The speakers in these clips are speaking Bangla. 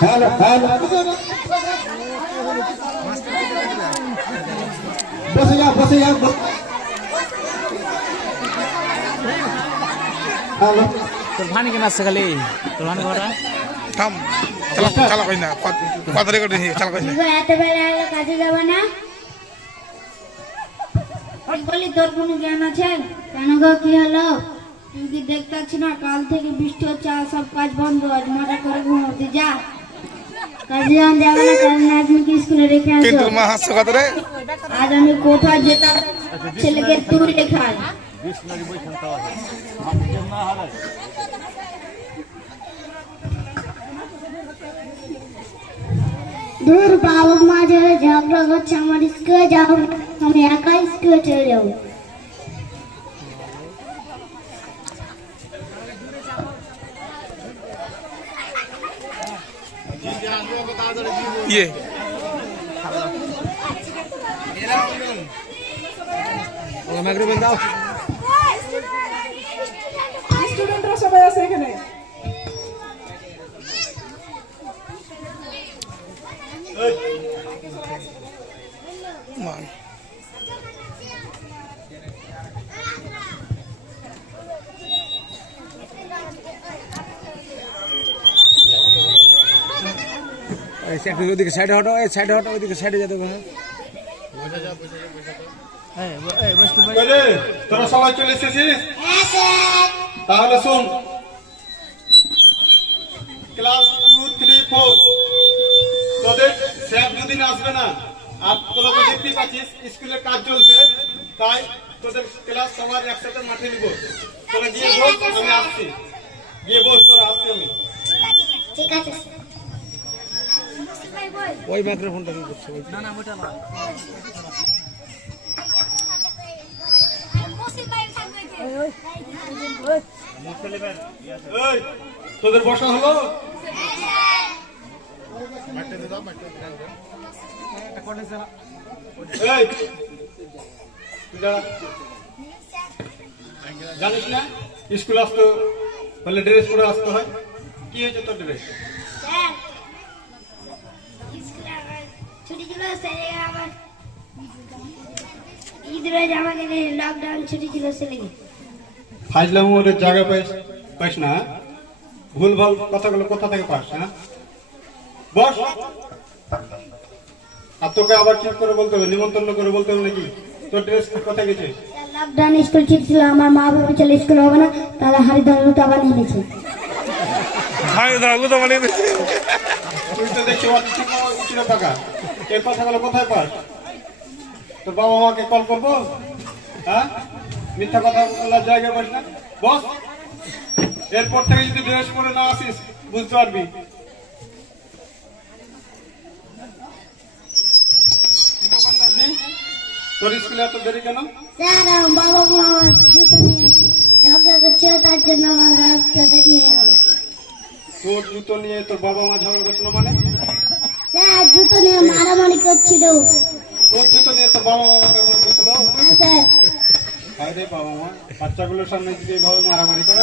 হ্যালো হ্যালো হ্যালো বসে যাও হ্যালো তোর ভানি কেন আসছে খালি তোর ভানি ঘটা থাম চালা কই না কথা রেকর্ড নেই চালা কই না এত বেলা কাজে যাবে না বলি তোর কোনো জ্ঞান আছে কেন গো কি হলো তুই কি দেখতে পাচ্ছি না কাল থেকে বৃষ্টি হচ্ছে আর সব কাজ বন্ধ আজ মাথা করে ঘুমোতে যা কাজে যাবে না কারণ আজ কি স্কুলে রেখে আসো কিন্তু মা হাসছে কথা রে আজ আমি কোথায় যেতাম ছেলেকে তুই রেখায় দূর বাবা মা যারা ঝগড়া করছে আমার স্কুলে যাও আমি একা স্কুলে চলে যাবো ইয়ে ওকে মাইক্রোফোন দাও স্টুডেন্টরা সবাই আছে এখানে মান একটু ওইদিকে সাইডে হটো ওইদিকে সাইডে যেতে হবে তোরা সবাই চলে এসেছিস তাহলে শোন ক্লাস 2, 3, 4 তোদের স্যার দুদিন আসবে না আর তোরা তো দেখতেই পাচ্ছিস স্কুলের কাজ চলছে তাই তোদের ক্লাস সবার একসাথে মাঠে নিব তোরা গিয়ে বস আমি আসছি গিয়ে বস তোরা আসছি আমি ঠিক আছে ওই মাইক্রোফোনটা কি করছে না না ওটা না এই তোদের বসা হলো এই তুই দাঁড়া। জানিস না স্কুল আসতে হলে ড্রেস পরে আসতে হয় কি হয়েছে তোর ড্রেস স্যার ছুটি ছিল স্যার আবার ঈদের আমাকে লকডাউন ছুটি ছিল ছেলেকে ফাজলাম ওর জায়গা পাইস না হ্যাঁ? ভুল ভাল কথাগুলো কোথা থেকে পাস হ্যাঁ বস আর তোকে আবার ঠিক করে বলতে হবে নিমন্ত্রণ করে বলতে হবে নাকি তোর ড্রেস কোথায় গেছে লকডাউন স্কুল ঠিক ছিল আমার মা বাবা চলে স্কুল হবে না তাহলে হাড়ি ধরলুটা আবার নিয়ে গেছে হাই দাও তো মানে তুই তো দেখছি ছিল টাকা এই কথাগুলো কোথায় পাস তোর বাবা মাকে কল করবো হ্যাঁ মিথ্যা কথা বলার জায়গা পাস না বস এরপর থেকে যদি ড্রেস পরে না আসিস বুঝতে পারবি তোর স্কুলে এত দেরি কেন স্যার বাবা মা জুতো নিয়ে ঝগড়া করছে তার জন্য আমার রাস্তা দেরি হয়ে গেল তোর জুতো নিয়ে তোর বাবা মা ঝগড়া করছিল মানে স্যার জুতো নিয়ে মারামারি করছিল তোর জুতো নিয়ে তোর বাবা মা ঝগড়া করছিল হ্যাঁ স্যার আরে বাবা মা বাচ্চাগুলোর সামনে যদি এইভাবে মারামারি করে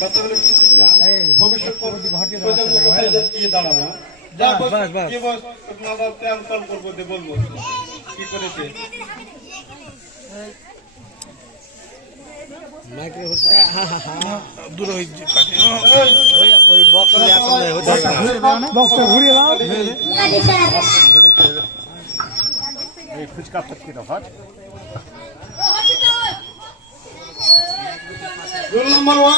বাচ্চাগুলো কি শিখবে ভবিষ্যৎ প্রজন্ম কোথায় গিয়ে দাঁড়াবে যা বস কি বস তোর মা বাবাকে আমি কল করবো দিয়ে বলবো কি করেছে মাইক্রোফোনটা দূর হয়ে কাটি ওই বক্সে আসলে বক্সটা ঘুরিয়ে দাও এই ফুচকা ফটকি দাও হাত রুল নাম্বার 1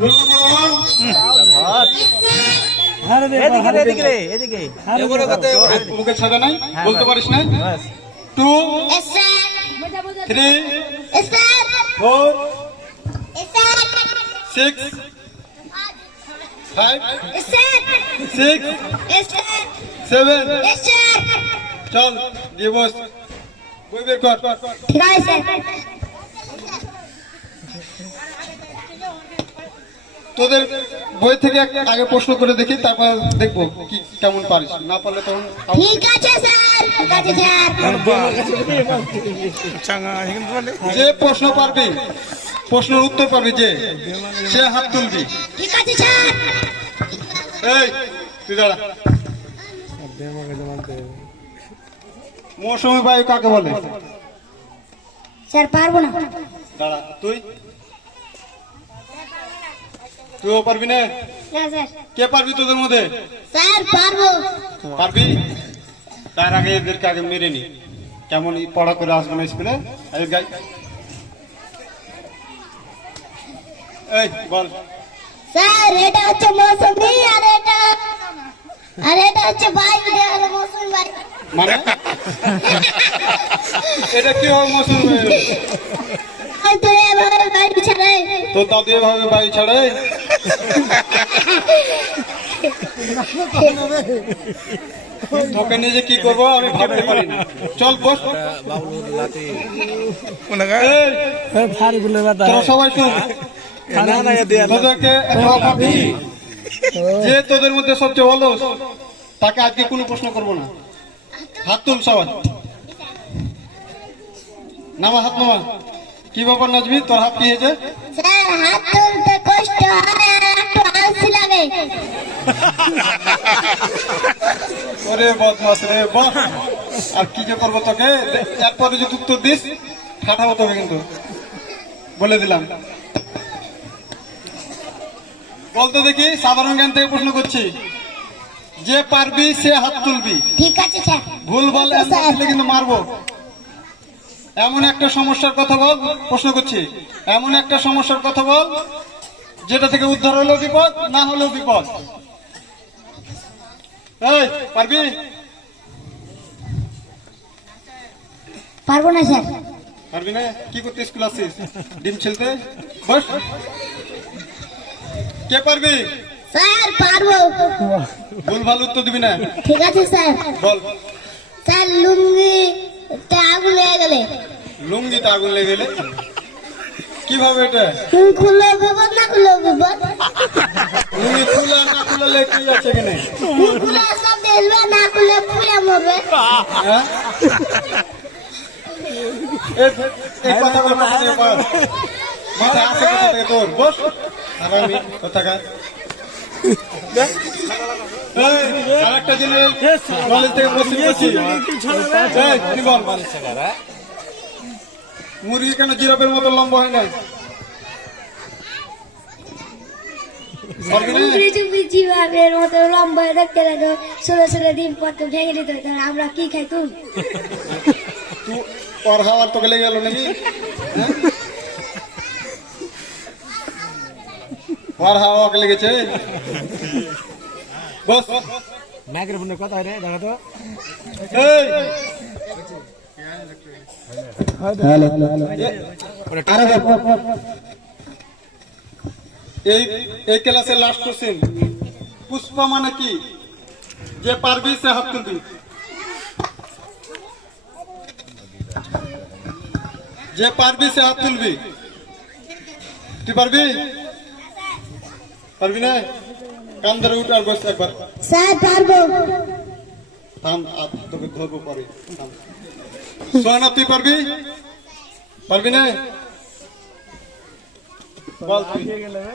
রুল নাম্বার 1 এদিকে মুখে ছাড়া নাই বলতে পারিস না 2 3 4 6 5 6 7 চল দিয়ে বস বই বের কর ঠিক আছে তোদের বই থেকে আগে প্রশ্ন করে দেখি তারপর দেখবো কি কেমন পারিস না পারলে তখন ঠিক আছে স্যার ঠিক আছে স্যার। চাঙ্গা হিং বলে যে প্রশ্ন পারবি, প্রশ্নের উত্তর পারবি যে, সে হাত তুলবি। ঠিক আছে স্যার। এই তুই দাঁড়া। মৌসুমী বায়ু কাকে বলে? স্যার পারবো না। দাঁড়া, তুইও পারবি না? না স্যার। কে পারবি তোদের মধ্যে? স্যার পারবো। পারবি? তার আগে এদেরকে আগে মেরে নি, কেমন পড়া করে আসবে না স্কুলে। এই গাই, এই বল। স্যার এটা হচ্ছে মৌসুমী আর এটা হচ্ছে বায়ু, এটা হলো মৌসুমী বায়ু। মানে এটা কি হবে মৌসুমী বায়ু? হয়তো এভাবে বায়ু ছাড়ে। তোর দাদু এভাবে বায়ু ছাড়ে? তোকে নিজে কি করবো আমি ভাবতে পারি না। চল বস। এই, তোরা সবাই শুন, তোদেরকে একটা অফার দিই। যে তোদের মধ্যে সবচেয়ে অলস তাকে আজকে কোনো প্রশ্ন করবো না। হাত তুল সবাই, নামা হাত নামা। কি ব্যাপার নাচবি, তোর হাত কি হয়েছে? স্যার হাত তুলতে কষ্ট হয় আর একটু আলসি লাগে। ওরে বদমাস রে, বাহ। আর কি যে করবো তোকে, এরপরে যদি উত্তর দিস ফাটাবো তোকে কিন্তু, বলে দিলাম। বলতো দেখি, সাধারণ জ্ঞান থেকে প্রশ্ন করছি। যে পারবি সে হাত তুলবি, ঠিক আছে স্যার। ভুল বল দিলে কিন্তু মারবো। এমন একটা সমস্যার কথা বল, প্রশ্ন করছি, এমন একটা সমস্যার কথা বল যেটা থেকে উদ্ধার হলেও বিপদ, না হলেও বিপদ। এই পারবি? পারবো না স্যার। পারবি না? কি করতে স্কুল আসছিস? ডিম ছিলতে? বস। কে পারবি? স্যার পারবো। ভুল ভাল উত্তর দিবি না। ঠিক আছে স্যার। বল। স্যার লুঙ্গি তে আগুন লেগে গেলে। লুঙ্গিতে আগুন লেগে গেলে কিভাবে এটা? খুললেও বিপদ, না খুললেও বিপদ। লুঙ্গি খুলা না খুলালে কি আছে এখানে? খুলে সব দেখবে, না খুলে পুড়ে মরবে। হ্যাঁ? এই কথাগুলো কোথা থেকে পাস? মাথায় আসে কোথা থেকে তোর? বস। আরামি কোথাকার। আরেকটা জিনিস কলেজ থেকে প্রশ্ন করছি। এই, তুই বল। মুরগি কেন জিরাফের মতো লম্বা হয় না? পারবি না? জিভাবের মতো লম্বা দেখতে লাগে, ছোট ছোট ডিম পত্র ভেঙে দিত। আমরা কি খাই তুই? তুই ওর হাওয়ার তোকে লেগে গেল নাকি? হ্যাঁ? ওর হাওয়া লেগেছে? বস। মাইক্রোফোনের কথা রে দেখা তো। এই, এই ক্লাসের লাস্ট কোশ্চেন। পুষ্পা মানে কি? যে পারবি সে হাত তুলবি। যে পারবি সে হাত তুলবি। তুই পারবি? পারবি না? কান ধরে উঠ আর বস একবার। স্যার পারবো। থাম, তোকে ধরবো পরে। সোহানা তুই পারবি? পারবি না? বল তুই।